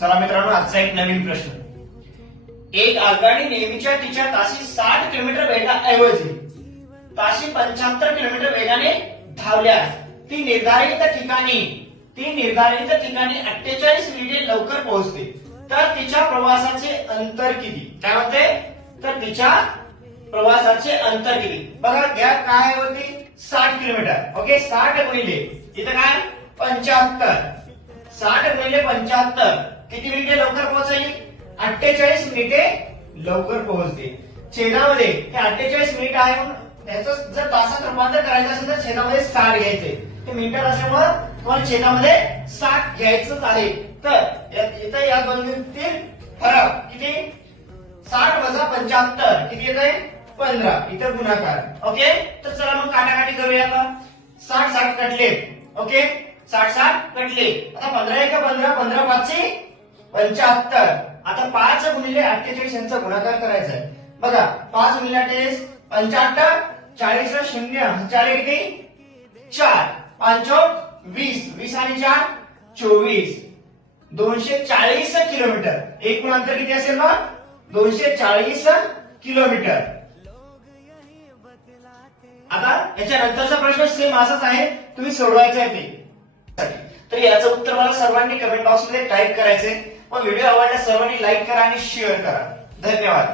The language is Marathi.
चला मित्रांनो, आजचा एक नवीन प्रश्न. एक आगगाडी नेहमीच्या तिच्या ताशी 60 किलोमीटर वेगाऐवजी ताशी 75 किलोमीटर वेगाने धावल्यास ती निर्धारित ठिकाणी 48 मिनिटे लवकर पोहोचते, तर तिच्या प्रवासाचे अंतर किती? काय होते? तर तिच्या प्रवासाचे अंतर किती? बघा, घ्या काय होती 60 किलोमीटर. ओके, 60 गुणिले इथं काय 75. 60 गुणिले 75 किती मिनिटे लवकर पोहोचली? 48 मिनिटे लवकर पोहोचते. छेदामध्ये हे 48 मिनिट आहे, त्याचं जर तासात रूपांतर करायचं असेल तर छेदामध्ये 60 घ्यायचे. ते मिनिटात असल्यामुळे तुम्हाला छेदामध्ये 60 घ्यायचंच आहे. तर इथं या दोन्हीतील फरक किती? 60 वजा 75 किती येत आहे? 15. इथं गुणाकार. ओके, तर चला मग काटाकाटी करूया. आता 60 कटले. ओके, 60 कटले. आता 15 1 15, 15 5 75. आता 5 गुणिले 48 यांचा गुणाकार करायचा आहे. बघा, 5 गुणिले 48 75, 40 ला 0, 4 किती? 4, 5 20, 20 आणि 4 24. 240 किलोमीटर. एकूण अंतर किती असेल मग? 240 किलोमीटर. आता याच्या नंतरचा प्रश्न सेम असाच आहे, तुम्ही सोडवायचा आहे ते. तर याचं उत्तर मला सर्वांनी कमेंट बॉक्स मध्ये टाईप करायचंय. मग व्हिडिओ आवडल्यास सर्वांनी लाईक करा आणि शेअर करा. धन्यवाद.